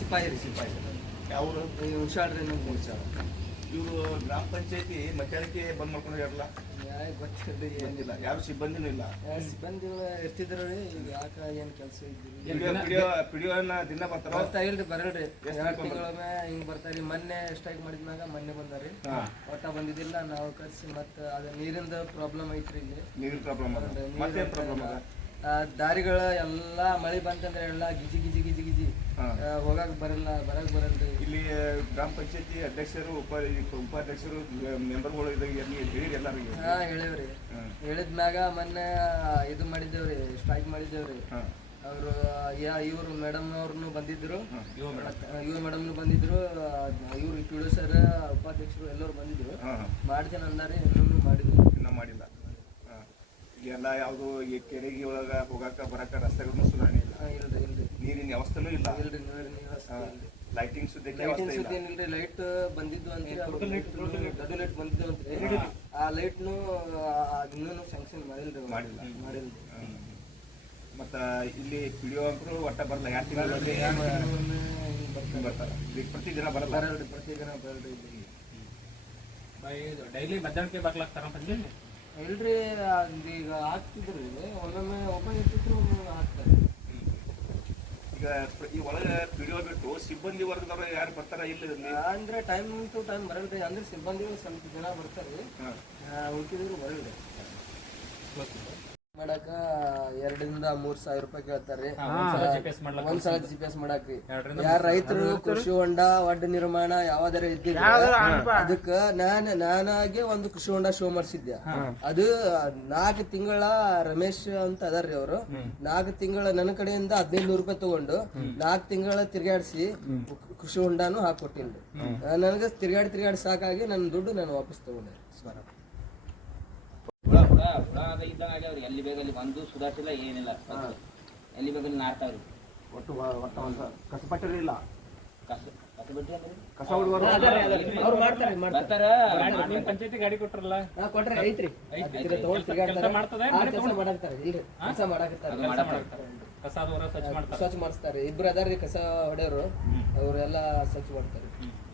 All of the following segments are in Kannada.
ಸಿಪಾಯಿ ರೀ ಸಿಪಾಯಿ. ಅವರು ಹುಷಾರ್ರಿ ನಮ್ಗೆ ಇವರು ಗ್ರಾಮ ಪಂಚಾಯತಿ ಮಧ್ಯಾಹ್ನಕ್ಕೆ ಬಂದ್ ಮಾಡ್ಕೊಂಡು ಇರಲ್ಲ ಗೊತ್ತಿಲ್ಲ ಬಂದಿಲ್ಲ. ಯಾರು ಸಿಬ್ಬಂದಿನೂ ಇಲ್ಲ. ಸಿಬ್ಬಂದಿಗಳು ಇರ್ತಿದ್ರು ರೀ? ಈಗ ಯಾಕೆ ಏನು ಕೆಲಸ ಪಿಡಿಒನ ದಿನ ಬರ್ತಾರ? ಬರ್ತಾ ಇಲ್ರಿ ಬರಲ್ರಿ. ಎರಡು ತಿಂಗಳೊಮ್ಮೆ ಹಿಂಗ್ ಬರ್ತಾರಿ. ಮೊನ್ನೆ ಸ್ಟ್ರೈಕ್ ಮಾಡಿದ್ಮ್ಯಾಗ ಮೊನ್ನೆ ಬಂದಾರಿ. ಒಟ್ಟ ಬಂದಿದ್ದಿಲ್ಲ. ನಾವು ಕರ್ಸಿ ಮತ್ತೆ ಅದ ನೀರಿಂದ ಪ್ರಾಬ್ಲಮ್ ಐತ್ರಿ ಇಲ್ಲಿ. ನೀರಿನ ಪ್ರಾಬ್ಲಮ್ ಮತ್ತೆ ಪ್ರಾಬ್ಲಮ್ ದಾರಿಗಳ ಎಲ್ಲಾ ಮಳೆ ಬಂತಂದ್ರೆ ಎಲ್ಲ ಗಿಜಿ ಗಿಜಿ ಗಿಜಿ ಗಿಜಿ ಹೋಗಾಕ್ ಬರಲ್ಲ ಬರಕ್ ಬರಲ್ರಿ. ಇಲ್ಲಿ ಗ್ರಾಮ ಪಂಚಾಯತಿ ಅಧ್ಯಕ್ಷರು ಉಪ ಉಪಾಧ್ಯಕ್ಷರು ಮೆಂಬರ್ಗಳು ಹೇಳಿರಿ ಎಲ್ಲರಿಗೆ? ಹಾ ಹೇಳಿವ್ರಿ. ಹೇಳಿದ್ ಹೇಳಿದ್ಮ್ಯಾಗ ಮೊನ್ನೆ ಇದು ಮಾಡಿದ್ದೇವ್ರಿ ಸ್ಟ್ರೈಕ್ ಮಾಡಿದ್ದೇವ್ರಿ. ಅವರು ಇವರು ಮೇಡಮ್ ಅವ್ರನ್ನು ಬಂದಿದ್ರು. ಇವ್ರು ಮೇಡಮ್ನು ಬಂದಿದ್ರು. ಇವ್ರು ಪಿ ಸರ್ ಉಪಾಧ್ಯಕ್ಷರು ಎಲ್ಲರೂ ಬಂದಿದ್ರು. ಮಾಡ್ತೀನಿ ಅಂದಾರೆ ಇನ್ನೂ ಮಾಡಿದ್ರು ಇನ್ನೂ ಮಾಡಿಲ್ಲ. ಎಲ್ಲ ಯಾವುದು ಈ ಕೆರೆಗೆ ಒಳಗ ಹೋಗಾಕ ಬರಾಕ ರಸ್ತೆಗಳನ್ನು ಸುಧಾರಣೆ ಇಲ್ಲ. ರೀ ಇಲ್ರಿ ಇಲ್ರಿ. ನೀರಿನ ವ್ಯವಸ್ಥೆನೂ ಇಲ್ಲ. ಇಲ್ರಿ ನೀರಿನ ವ್ಯವಸ್ಥೆ ಇಲ್ರಿ. ಲೈಟಿಂಗ್ ಸುದ್ದಿಗೆ ಇಲ್ಲ. ಸುದ್ದಿ ಏನಿಲ್ರಿ ಲೈಟ್ ಬಂದಿದ್ದು ಅಂತ ದೊಡ್ಡ ಲೈಟ್ ಬಂದಿದ್ದು ಅಂತ್ರಿ. ಆ ಲೈಟ್ನು ಇನ್ನೂ ಸ್ಯಾಂಕ್ಷನ್ ಮಾಡಿಲ್ರಿ ಅವ್ರು. ಮಾಡಿಲ್ಲ. ಮಾಡಿಲ್ರಿ. ಮತ್ತ ಇಲ್ಲಿ ಪಿಡಿಯೋ ಅಂಕರು ಒಟ್ಟ ಬರಲ್ಲ. ಯಾಕೆ ಹಿಂಗ್ ಬರ್ತಾರೆ. ಬರ್ತಾರ. ಈಗ ಪ್ರತಿದಿನ ಬರಲ್ಲ. ಬರಲ್ರಿ ಪ್ರತಿದಿನ ಬರಲ್ರಿ ಇಲ್ಲಿ. ಡೈಲಿ ಮಧ್ಯಾಹ್ನಕ್ಕೆ ಬರ್ಲಾಗ್ತಾರ ಬಂದಿಲ್ಲ ಇಲ್ರಿ ಅದ್ ಈಗ ಹಾಕ್ತಿದ್ರಿ. ಒಮ್ಮೊಮ್ಮೆ ಓಪನ್ ಇರ್ತಿದ್ರು ಒಮ್ಮೊಮ್ಮೆ ಹಾಕ್ತಾರೆ. ಈ ಒಳಗೆ ಪಿಡಿಒ ಬಿಟ್ಟು ಸಿಬ್ಬಂದಿ ವರ್ಗದವ್ರು ಯಾರು ಬರ್ತಾರ ಇಲ್ಲ ಅಂದ್ರೆ ಟೈಮ್ ಟು ಟೈಮ್ ಬರಲ್ರಿ. ಅಂದ್ರೆ ಸಿಬ್ಬಂದಿಗಳು ಸ್ವಲ್ಪ ಜನ ಬರ್ತಾರೆ. ಉಳ್ಕಿದ್ರು ಬರಲ್ರಿ. ಮಾಡಾಕ ಎರಡರಿಂದ ಮೂರ್ ಸಾವಿರ ರೂಪಾಯಿ ಕೇಳ್ತಾರ್ರಿ. ಒಂದ್ ಸಲ ಒಂದ್ಸಲ ಜಿ ಪಿ ಎಸ್ ಮಾಡಾಕ್ರಿ. ಯಾರ ರೈತರು ಕೃಷಿ ಹೊಂಡ ಒಡ್ಡ ನಿರ್ಮಾಣ ಯಾವ್ದಾರ ಇದ್ದಿದ್ರ ಅದಕ್ಕ ನಾನ್ ನಾನಾಗೆ ಒಂದು ಕೃಷಿ ಹೊಂಡ ಶೋ ಮಾಡಿಸಿದ್ದೆ. ಅದು ನಾಲ್ಕು ತಿಂಗಳ ರಮೇಶ್ ಅಂತ ಅದಾರ್ರಿ ಅವರು. ನಾಲ್ಕು ತಿಂಗಳ ನನ್ನ ಕಡೆಯಿಂದ ಹದಿನೈದು ನೂರು ರೂಪಾಯಿ ತಗೊಂಡು ನಾಲ್ಕು ತಿಂಗಳ ತಿರ್ಗಾಡಿಸಿ ಕೃಷಿ ಹೊಂಡಾನು ಹಾಕೊಟ್ಟಿನ್ರಿ. ನನಗೆ ತಿರ್ಗಾಡಿ ತಿರ್ಗಾಡಿ ಸಾಕಾಗಿ ನನ್ನ ದುಡ್ಡು ನಾನು ವಾಪಸ್ ತಗೊಂಡೆ. ಹುಳ ಹುಳ ಹುಳ ಅದ ಇದ್ದಂಗ ಆಗ್ಯಾವ್ರಿ ಎಲ್ಲಿ ಬೇಗಲ್ಲಿ ಒಂದು ಸುಧಾರಿಸಿಲ್ಲ ಏನಿಲ್ಲ. ಎಲ್ಲಿ ಬೇಗಲ್ಲಿ ನಾರ್ತಾವ್ರಿ ಒಟ್ಟು ಒಟ್ಟು ಒಂದು ಕಸಪಟ್ಟರಿ ಇಲ್ಲ ಕಸ ಕಸ ಬಿಟ್ರಿ ಅಂದ್ರೆ? ಕಸ ಹುಡುಗರು? ಅವ್ರು ಮಾಡ್ತಾರೆ ಬರ್ತಾರ? ನಿಮ್ಮ ಪಂಚಾಯತಿ ಗಾಡಿ ಕೊಟ್ರಲ್ಲ? ನಾ ಕೊಟ್ರೆ ಐತ್ರಿ. ತಗೊಂಡ್ ತಿರ್ಗಾಡ್ತಾರೆ ಮಾಡ್ತದೆ ಆ ಕೆಲಸ ಮಾಡಾಕ್ತಾರೆ ಇಲ್ರಿ. ಕೆಲಸ ಮಾಡಾಕತ್ತಾರೆ. ಕಸ ಅದು ಹೊರ ಸ್ವಚ್ಛ ಮಾಡ್ತಾರೆ. ಸ್ವಚ್ಛ ಮಾಡಿಸ್ತಾರೆ. ಇಬ್ರು ಅದಾರ್ರಿ ಕಸ ಹೊಡೆಯವರು ಅವರೆಲ್ಲ ಸ್ವಚ್ಛ ಮಾಡ್ತಾರೆ.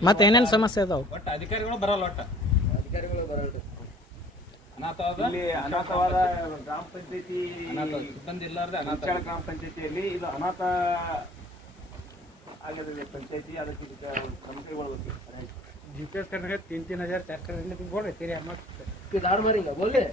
ಮತ್ತೆ ಏನೇನು ಸಮಸ್ಯೆ ಅದಾವ? ಒಟ್ಟ ಅಧಿಕಾರಿಗಳು ಬರಲ್ಲ ಒಟ್ಟ. ಅಧಿಕಾರಿಗಳು ಬರಲ್ರಿ. ಇಲ್ಲಿ ಅನಾಥವಾದ ಗ್ರಾಮ ಪಂಚಾಯತಿ ಅನಾಥ ಸಿಬ್ಬಂದಿ ಇಲ್ಲಾರ್ದೆ ಅನಾಥ ಮುಚ್ಚಾಳ ಗ್ರಾಮ ಪಂಚಾಯತಿಯಲ್ಲಿ ಇದು ಅನಾಥ ಆಗಿದೆ ಪಂಚಾಯತಿ ಅದಕ್ಕೆ ಇದಕ್ಕೆ ಕ್ರಮ ಕೈಗೊಳ್ಬೇಕು जीपीएस करने के तीन तीन हजार चार चार हजार बोल रहे तेरे अम्मा कि दाढ़ मारेंगे बोल रहे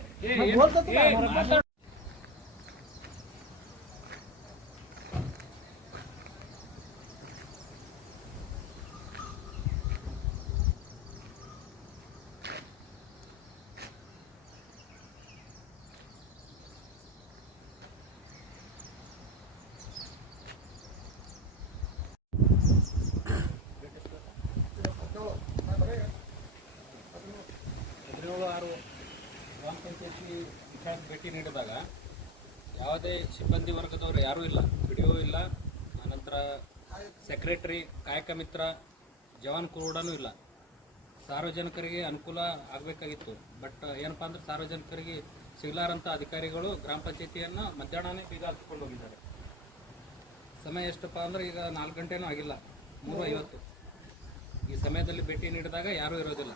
ಪಂಚಾಯತಿ ಭೇಟಿ ನೀಡಿದಾಗ ಯಾವುದೇ ಸಿಬ್ಬಂದಿ ವರ್ಗದವರು ಯಾರೂ ಇಲ್ಲ. ವಿಡಿಯೋ ಇಲ್ಲ. ಆನಂತರ ಸೆಕ್ರೆಟರಿ, ಕಾಯಕ ಮಿತ್ರ, ಜವಾನ್ ಕೂಡನೂ ಇಲ್ಲ. ಸಾರ್ವಜನಿಕರಿಗೆ ಅನುಕೂಲ ಆಗಬೇಕಾಗಿತ್ತು. ಬಟ್ ಏನಪ್ಪ ಅಂದ್ರೆ ಸಾರ್ವಜನಿಕರಿಗೆ ಸಿಗಲಾರಂಥ ಅಧಿಕಾರಿಗಳು ಗ್ರಾಮ ಪಂಚಾಯತಿಯನ್ನು ಮಧ್ಯಾಹ್ನನೇ ಬೀಗ ಹೋಗಿದ್ದಾರೆ. ಸಮಯ ಎಷ್ಟಪ್ಪ ಅಂದ್ರೆ ಈಗ ನಾಲ್ಕು ಗಂಟೆನೂ ಆಗಿಲ್ಲ. ಮೂರು ಐವತ್ತು ಈ ಸಮಯದಲ್ಲಿ ಭೇಟಿ ನೀಡಿದಾಗ ಯಾರೂ ಇರೋದಿಲ್ಲ.